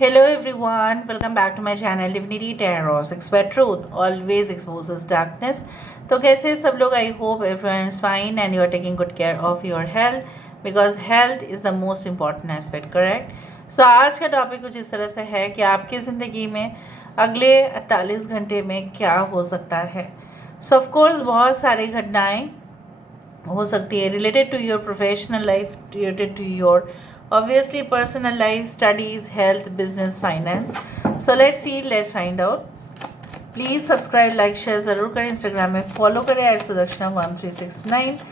Hello everyone, welcome back to my channel Divinity Tarot 6 where truth always exposes darkness. तो कैसे सब लोग? I hope everyone is fine and you are taking good care of your health because health is the most important aspect, correct? So आज का topic कुछ इस तरह से है कि आपकी ज़िंदगी में अगले 48 घंटे में क्या हो सकता है. सो ऑफकोर्स बहुत सारी घटनाएँ हो सकती है related to your professional life, related to your obviously personal life, studies, health, business, finance. So let's see, let's find out. Please subscribe, like, share ज़रूर करें. इंस्टाग्राम में फॉलो करें @sudarshan1369.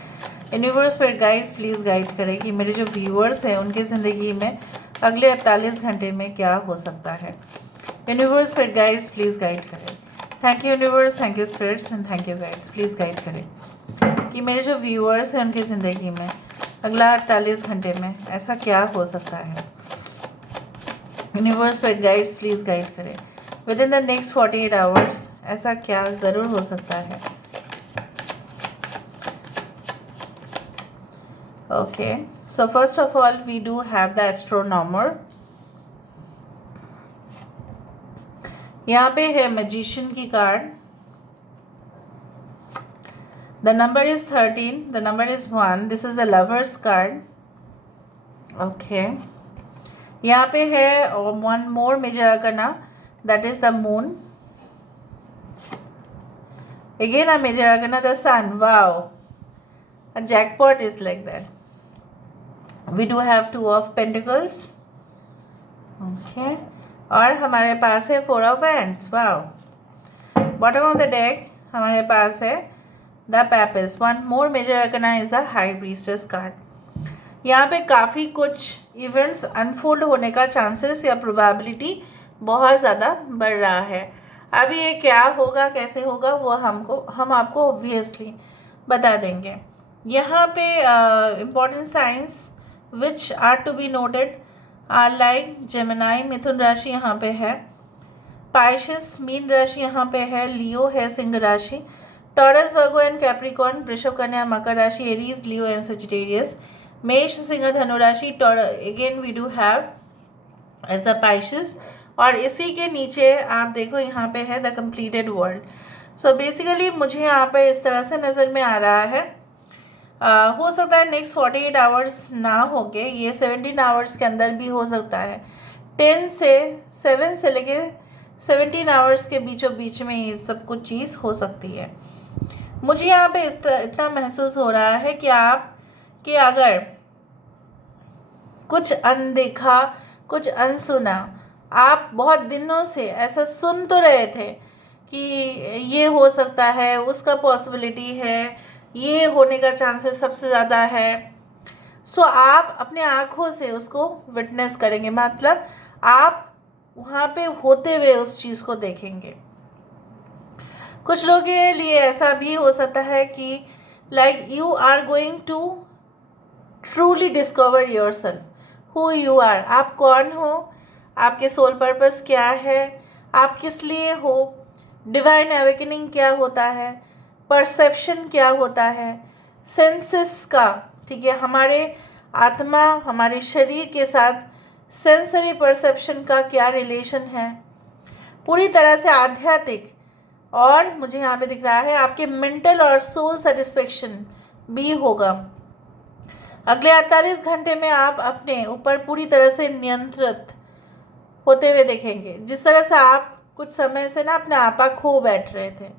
यूनिवर्स पर गाइड्स प्लीज़ गाइड करें कि मेरे जो viewers हैं उनकी ज़िंदगी में अगले 48 घंटे में क्या हो सकता है. यूनिवर्स पर गाइड्स प्लीज़ गाइड करें. Thank you universe, thank you spirits and thank you guides. Please guide करें कि मेरे जो व्यूअर्स हैं उनकी ज़िंदगी में अगला 48 घंटे में ऐसा क्या हो सकता है. यूनिवर्स पर गाइड्स प्लीज़ गाइड करें. Within the next 48 hours ऐसा क्या ज़रूर हो सकता है. Okay, so first of all we do have the astronomer. यहाँ पे है मैजिशियन की card. The number is 13, the number is 1. This is the lover's card. Okay. यहाँ पे है one more major arcana, that is the moon. Again a major arcana, the sun. Wow. A jackpot is like that. We do have two of pentacles. Okay. और हमारे पास है four of wands. Wow. Bottom of the deck हमारे पास है the papess. One more major arcana is the high priestess card. यहाँ पे काफ़ी कुछ इवेंट्स अनफोल्ड होने का चांसेस या प्रोबेबिलिटी बहुत ज़्यादा बढ़ रहा है. अभी ये क्या होगा, कैसे होगा, वो हम आपको ऑब्वियसली बता देंगे. यहाँ पे important signs which are to be noted are like Gemini, मिथुन राशि यहाँ पे है, पाइसेस मीन राशि यहाँ पे है, लियो है सिंह राशि, टॉरस, वर्गो एंड कैप्रिकॉर्न, वृषभ, कन्या, मकर राशि, एरीज, लियो एंड सजिटेरियस, मेष, सिंह, धनु राशि, again we do have as the Pisces. और इसी के नीचे आप देखो यहाँ पे है the completed world. So basically मुझे यहाँ पे इस तरह से नज़र में आ रहा है. हो सकता है नेक्स्ट 48 आवर्स ना हो के ये 17 आवर्स के अंदर भी हो सकता है. 7 से लेके 17 आवर्स के बीचों बीच में ये सब कुछ चीज़ हो सकती है. मुझे यहाँ पे इतना महसूस हो रहा है कि अगर कुछ अनदेखा, कुछ अनसुना, आप बहुत दिनों से ऐसा सुन तो रहे थे कि ये हो सकता है, उसका पॉसिबिलिटी है, ये होने का चांसेस सबसे ज़्यादा है. सो आप अपने आँखों से उसको विटनेस करेंगे, मतलब आप वहाँ पे होते हुए उस चीज़ को देखेंगे. कुछ लोगों के लिए ऐसा भी हो सकता है कि like you are going to truly discover yourself, who you are. आप कौन हो, आपके सोल पर्पस क्या है, आप किस लिए हो, डिवाइन अवेकनिंग क्या होता है, परसेप्शन क्या होता है, सेंसेस का, ठीक है, हमारे आत्मा हमारे शरीर के साथ सेंसरी परसेप्शन का क्या रिलेशन है, पूरी तरह से आध्यात्मिक. और मुझे यहाँ पे दिख रहा है आपके मेंटल और सोल सेटिस्फेक्शन भी होगा. अगले 48 घंटे में आप अपने ऊपर पूरी तरह से नियंत्रित होते हुए देखेंगे. जिस तरह से आप कुछ समय से ना अपना आपा खो बैठ रहे थे,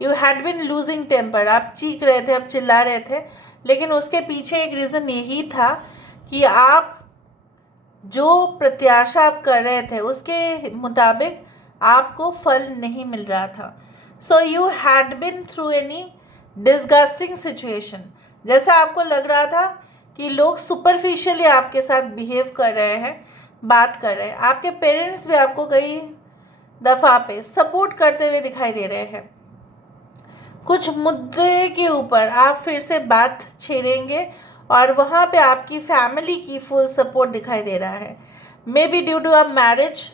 you had been losing temper, आप चीख रहे थे, आप चिल्ला रहे थे, लेकिन उसके पीछे एक रीज़न यही था कि आप जो प्रत्याशा आप कर रहे थे उसके मुताबिक आपको फल नहीं मिल रहा था. सो you had been through any disgusting situation. जैसा आपको लग रहा था कि लोग सुपरफिशियली आपके साथ बिहेव कर रहे हैं, बात कर रहे हैं. आपके पेरेंट्स भी आपको कई दफ़ा पे सपोर्ट करते हुए दिखाई दे रहे हैं. कुछ मुद्दे के ऊपर आप फिर से बात छेड़ेंगे और वहाँ पे आपकी फैमिली की फुल सपोर्ट दिखाई दे रहा है. Maybe due to a marriage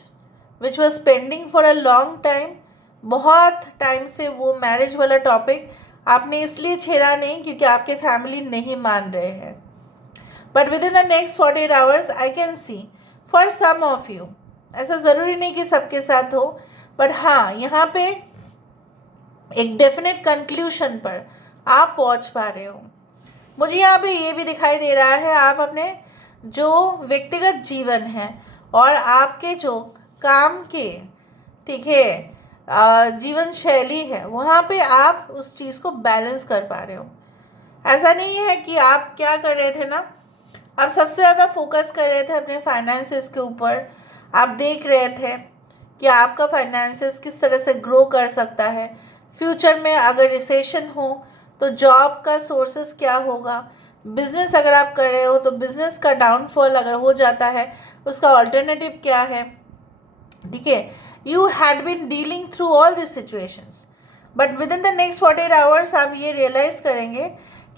which was pending for a long time. बहुत टाइम से वो मैरिज वाला टॉपिक आपने इसलिए छेड़ा नहीं क्योंकि आपके फैमिली नहीं मान रहे हैं. But within the next 48 hours I can see for some of you ऐसा ज़रूरी नहीं कि सबके साथ हो, बट हाँ यहाँ पे एक डेफिनेट कंक्लूशन पर आप पहुंच पा रहे हो। मुझे यहाँ पे ये भी दिखाई दे रहा है आप अपने जो व्यक्तिगत जीवन है और आपके जो काम के, ठीक है, जीवन शैली है, वहाँ पे आप उस चीज़ को बैलेंस कर पा रहे हो। ऐसा नहीं है कि आप क्या कर रहे थे ना, आप सबसे ज़्यादा फोकस कर रहे थे अपने फाइनेंसेस के ऊपर। आप देख रहे थे कि आपका फाइनेंसेस किस तरह से ग्रो कर सकता है, फ्यूचर में अगर रिसेशन हो तो जॉब का सोर्सेस क्या होगा, बिजनेस अगर आप कर रहे हो तो बिजनेस का डाउनफॉल अगर हो जाता है उसका ऑल्टरनेटिव क्या है, ठीक है। You had been dealing through all this situations, but within the next 48 hours आप ये रियलाइज़ करेंगे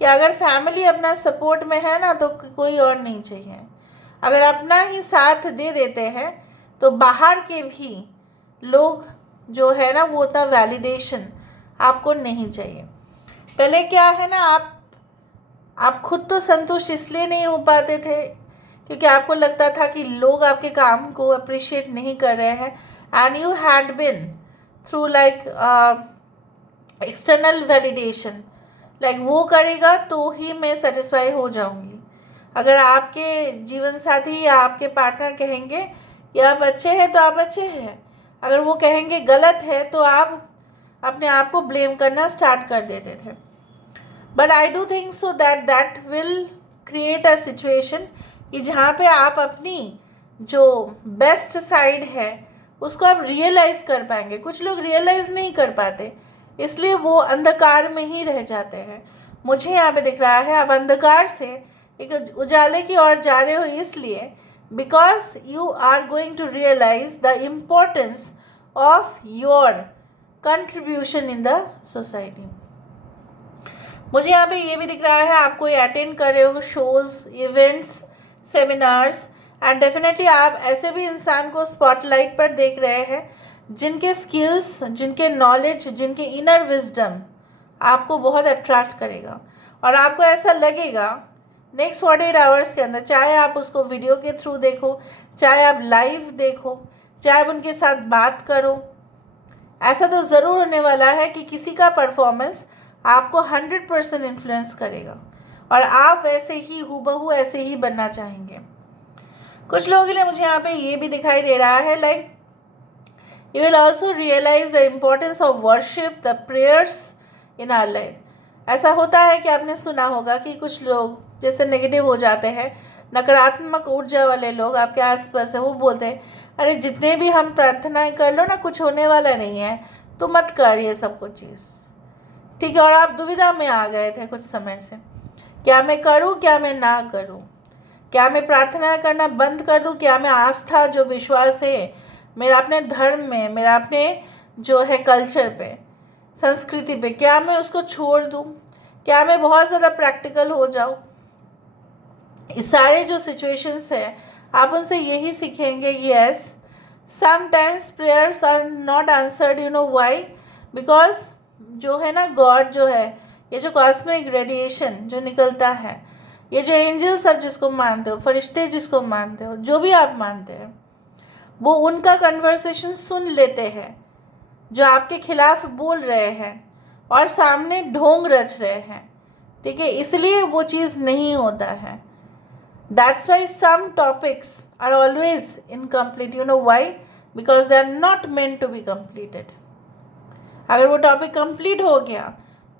कि अगर फैमिली अपना सपोर्ट में है ना तो कोई और नहीं चाहिए। अगर अपना ही साथ दे देते हैं तो बाहर के भी लोग जो है ना वो उतना वैलिडेशन आपको नहीं चाहिए। पहले क्या है ना, आप खुद तो संतुष्ट इसलिए नहीं हो पाते थे क्योंकि आपको लगता था कि लोग आपके काम को अप्रिशिएट नहीं कर रहे हैं, and you had been through like external validation, like वो करेगा तो ही मैं सेटिस्फाई हो जाऊंगी। अगर आपके जीवन साथी या आपके पार्टनर कहेंगे कि आप अच्छे हैं तो आप अच्छे हैं, अगर वो कहेंगे गलत है तो आप अपने आप को ब्लेम करना स्टार्ट कर देते थे। But I do think so that will create a situation कि जहाँ पे आप अपनी जो बेस्ट साइड है उसको आप रियलाइज़ कर पाएंगे। कुछ लोग रियलाइज़ नहीं कर पाते, इसलिए वो अंधकार में ही रह जाते हैं। मुझे यहाँ पे दिख रहा है आप अंधकार से एक उजाले की ओर जा रहे हो, इसलिए because you are going to realise the importance of your contribution in the society. मुझे यहाँ पे ये भी दिख रहा है आपको अटेंड कर रहे हो shows, events, seminars, and definitely आप ऐसे भी इंसान को स्पॉटलाइट पर देख रहे हैं जिनके स्किल्स, जिनके नॉलेज, जिनके इनर विजडम आपको बहुत अट्रैक्ट करेगा। और आपको ऐसा लगेगा नेक्स्ट 48 आवर्स के अंदर, चाहे आप उसको वीडियो के थ्रू देखो, चाहे आप लाइव देखो, चाहे आप उनके साथ बात करो, ऐसा तो ज़रूर होने वाला है कि किसी का परफॉर्मेंस आपको 100% इन्फ्लुएंस करेगा और आप वैसे ही हूबहू ऐसे ही बनना चाहेंगे। कुछ लोगों के लिए मुझे यहाँ पे ये भी दिखाई दे रहा है like you will also realize the importance of worship, the prayers in our life. ऐसा होता है कि आपने सुना होगा कि कुछ लोग जैसे नेगेटिव हो जाते हैं, नकारात्मक ऊर्जा वाले लोग आपके आसपास है, वो बोलते हैं अरे जितने भी हम प्रार्थनाएं कर लो ना कुछ होने वाला नहीं है, तो मत कर ये सब कुछ चीज़, ठीक है। और आप दुविधा में आ गए थे कुछ समय से, क्या मैं करूं, क्या मैं ना करूं, क्या मैं प्रार्थना करना बंद कर दूं, क्या मैं आस्था जो विश्वास है मेरा अपने धर्म में, मेरा अपने जो है कल्चर पे, संस्कृति पे, क्या मैं उसको छोड़ दूं, क्या मैं बहुत ज़्यादा प्रैक्टिकल हो जाऊं। इस सारे जो सिचुएशंस है आप उनसे यही सीखेंगे, yes sometimes prayers are not answered, you know why, because जो है ना गॉड जो है, ये जो कॉस्मिक रेडिएशन जो निकलता है, ये जो एंजल्स आप जिसको मानते हो, फरिश्ते जिसको मानते हो, जो भी आप मानते हैं, वो उनका कन्वर्सेशन सुन लेते हैं जो आपके खिलाफ बोल रहे हैं और सामने ढोंग रच रहे हैं, ठीक है। इसलिए वो चीज़ नहीं होता है। That's why some topics are always incomplete, you know why, because they are not meant to be completed. अगर वो टॉपिक कंप्लीट हो गया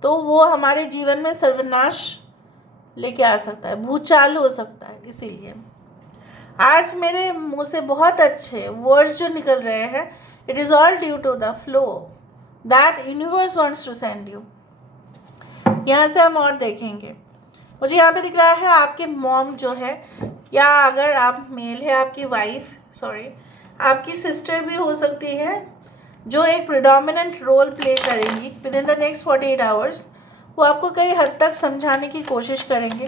तो वो हमारे जीवन में सर्वनाश लेके आ सकता है, भूचाल हो सकता है। इसीलिए आज मेरे मुंह से बहुत अच्छे वर्ड्स जो निकल रहे हैं, it is all due to the flow that universe wants to send you. यहाँ से हम और देखेंगे, मुझे यहाँ पे दिख रहा है आपके मॉम जो है, या अगर आप मेल है आपकी वाइफ, सॉरी आपकी सिस्टर भी हो सकती है, जो एक प्रिडोमिनेंट रोल प्ले करेंगी with in the next 48 hours. वो आपको कई हद तक समझाने की कोशिश करेंगे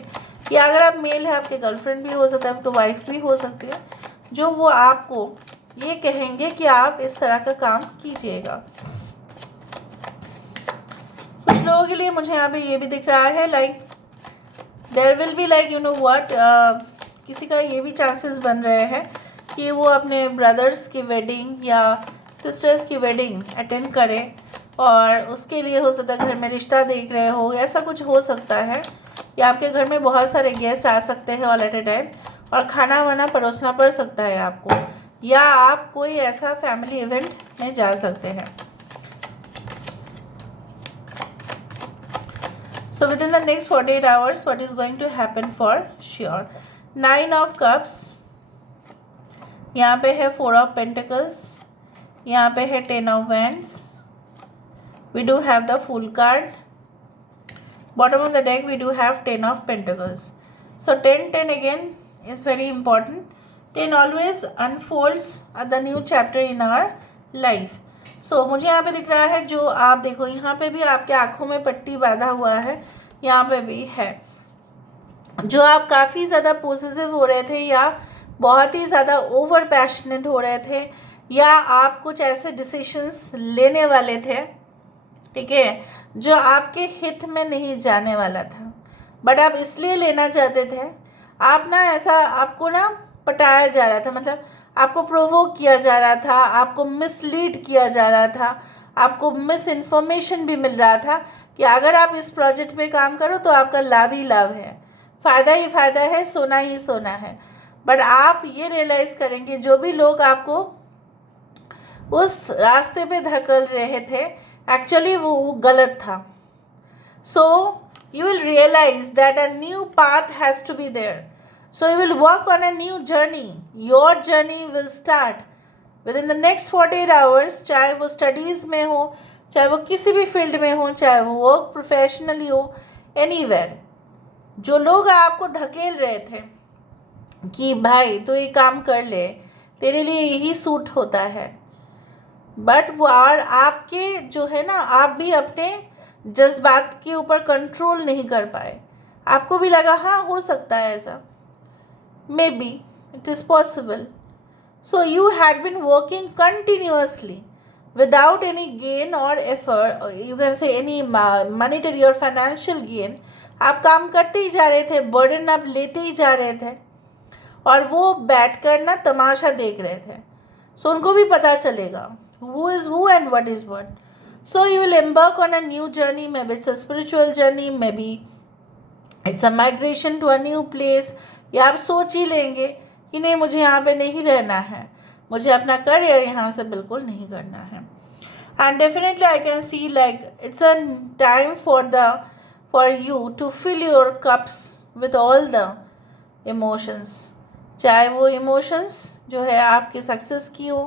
कि अगर आप मेल है, आपके गर्लफ्रेंड भी हो सकता है, आपकी वाइफ भी हो सकती है, जो वो आपको ये कहेंगे कि आप इस तरह का काम कीजिएगा। कुछ लोगों के लिए मुझे यहाँ पे ये भी दिख रहा है like there will be like you know what, किसी का ये भी चांसेस बन रहे हैं कि वो अपने ब्रदर्स की वेडिंग या सिस्टर्स की वेडिंग अटेंड करें, और उसके लिए हो सकता है घर में रिश्ता देख रहे हो, ऐसा कुछ हो सकता है। या आपके घर में बहुत सारे गेस्ट आ सकते हैं ऑल एट ए टाइम, और खाना वाना परोसना पड़ सकता है आपको, या आप कोई ऐसा फैमिली इवेंट में जा सकते हैं। So within the next 48 hours, what is going to happen for sure? 9 of Cups, यहाँ पे है 4 of Pentacles, यहाँ पे है 10 of Wands, we do have the Fool card, bottom of the deck we do have 10 of Pentacles. So 10 again is very important. 10 always unfolds the new chapter in our life. So मुझे यहाँ पे दिख रहा है, जो आप देखो यहाँ पे भी आपके आँखों में पट्टी बांधा हुआ है, यहाँ पे भी है, जो आप काफ़ी ज़्यादा पोसेसिव हो रहे थे, या बहुत ही ज़्यादा ओवर पैशनेट हो रहे थे, या आप कुछ ऐसे डिसीशंस लेने वाले थे, ठीक है, जो आपके हित में नहीं जाने वाला था, बट आप इसलिए लेना चाहते थे। आप ना ऐसा, आपको ना पटाया जा रहा था, मतलब आपको प्रोवोक किया जा रहा था, आपको मिसलीड किया जा रहा था, आपको मिस इन्फॉर्मेशन भी मिल रहा था कि अगर आप इस प्रोजेक्ट पे काम करो तो आपका लाभ ही लाभ है, फ़ायदा ही फ़ायदा है, सोना ही सोना है। बट आप ये रियलाइज़ करेंगे, जो भी लोग आपको उस रास्ते पे धकेल रहे थे, एक्चुअली वो गलत था। सो you will realize that a new path has to be there. So you will work on a new journey. Your journey will start within the next 48 hours, चाहे वो स्टडीज़ में हो, चाहे वो किसी भी फील्ड में हो, चाहे वो वर्क प्रोफेशनली हो, एनीवेयर। जो लोग आपको धकेल रहे थे कि भाई तो ये काम कर ले, तेरे लिए यही सूट होता है, बट वो और आपके जो है ना, आप भी अपने जज्बात के ऊपर कंट्रोल नहीं कर पाए। आपको भी लगा हाँ हो सकता है ऐसा, maybe it is possible. So you had been working continuously without any gain और effort, you can say any monetary और फाइनेंशियल गेन। आप काम करते ही जा रहे थे, बर्डन आप लेते ही जा रहे थे, और वो बैठ कर ना तमाशा देख रहे थे। सो उनको भी पता चलेगा who is who and what is what. So you will embark on a new journey. Maybe it's a spiritual journey, maybe it's a migration to a new place. या आप सोच ही लेंगे कि नहीं, मुझे यहाँ पे नहीं रहना है, मुझे अपना करियर यहाँ से बिल्कुल नहीं करना है। And definitely I can see like it's a time for you to fill your cups with all the emotions. चाहे वो इमोशंस जो है आपकी सक्सेस की हो,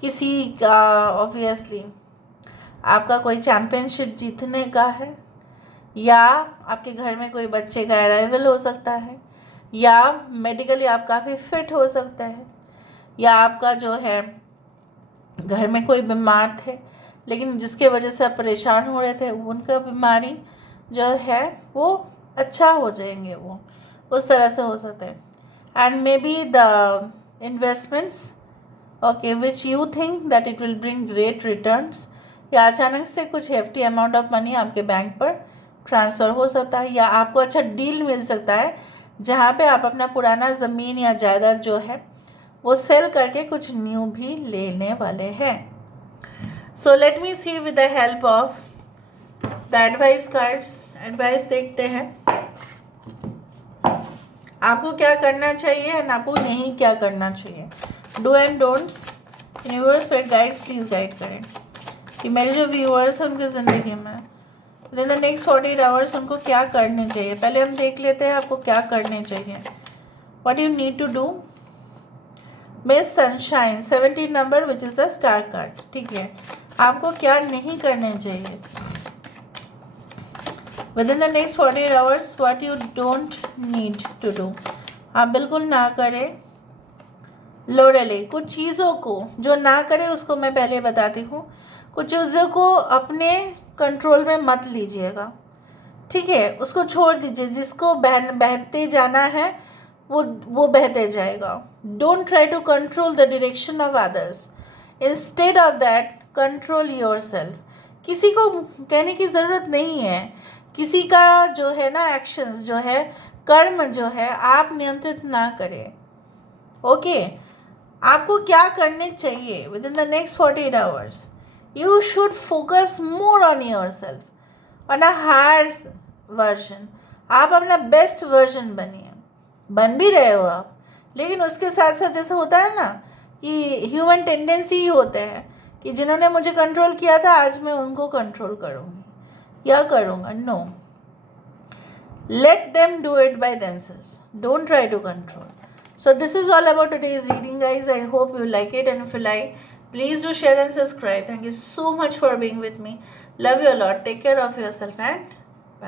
किसी का ऑब्वियसली आपका कोई चैम्पियनशिप जीतने का है, या आपके घर में कोई बच्चे का अराइवल हो सकता है, या मेडिकली आप काफ़ी फिट हो सकता है, या आपका जो है घर में कोई बीमार थे लेकिन जिसके वजह से आप परेशान हो रहे थे, उनका बीमारी जो है वो अच्छा हो जाएंगे, वो उस तरह से हो सकता है। And may be the investments okay which you think that it will bring great returns, या अचानक से कुछ हेफ्टी अमाउंट ऑफ मनी आपके बैंक पर ट्रांसफ़र हो सकता है, या आपको अच्छा डील मिल सकता है जहाँ पे आप अपना पुराना ज़मीन या जायदाद जो है वो सेल करके कुछ न्यू भी लेने वाले हैं। So let me see with the help of the advice cards, advice देखते हैं आपको क्या करना चाहिए एंड आपको नहीं क्या करना चाहिए। डू एंड डोंट्स यूनिवर्स पर गाइड्स प्लीज़ गाइड करें कि मेरे जो व्यूअर्स हैं उनकी ज़िंदगी में विद द नेक्स्ट 48 आवर्स उनको क्या करने चाहिए। पहले हम देख लेते हैं आपको क्या करने चाहिए। What you need to do. Miss sunshine 17 number which is the star card, ठीक है। आपको क्या नहीं करने चाहिए within the next 48 hours, what you don't need to do. आप बिल्कुल ना करें लोरेले। कुछ चीज़ों को जो ना करें उसको मैं पहले बताती हूँ। कुछ चीज़ों को अपने कंट्रोल में मत लीजिएगा, ठीक है, उसको छोड़ दीजिए। जिसको बहते जाना है वो बहते जाएगा। Don't try to control the direction of others, instead of that control yourself. किसी को कहने की ज़रूरत नहीं है, किसी का जो है ना एक्शंस जो है, कर्म जो है, आप नियंत्रित ना करें, ओके। आपको क्या करने चाहिए within the next 48 hours? You should focus more on yourself, on a higher version. आप अपना बेस्ट वर्जन बनिए. बन भी रहे हो आप, लेकिन उसके साथ साथ जैसे होता है ना कि ह्यूमन टेंडेंसी ही होते हैं कि जिन्होंने मुझे कंट्रोल किया था आज मैं उनको कंट्रोल करूँगी या करूँगा. No, let them do it by themselves. Don't try to control. So this is all about today's reading, guys. I hope you like it, and if you like, please do share and subscribe. Thank you so much for being with me. Love you a lot. Take care of yourself and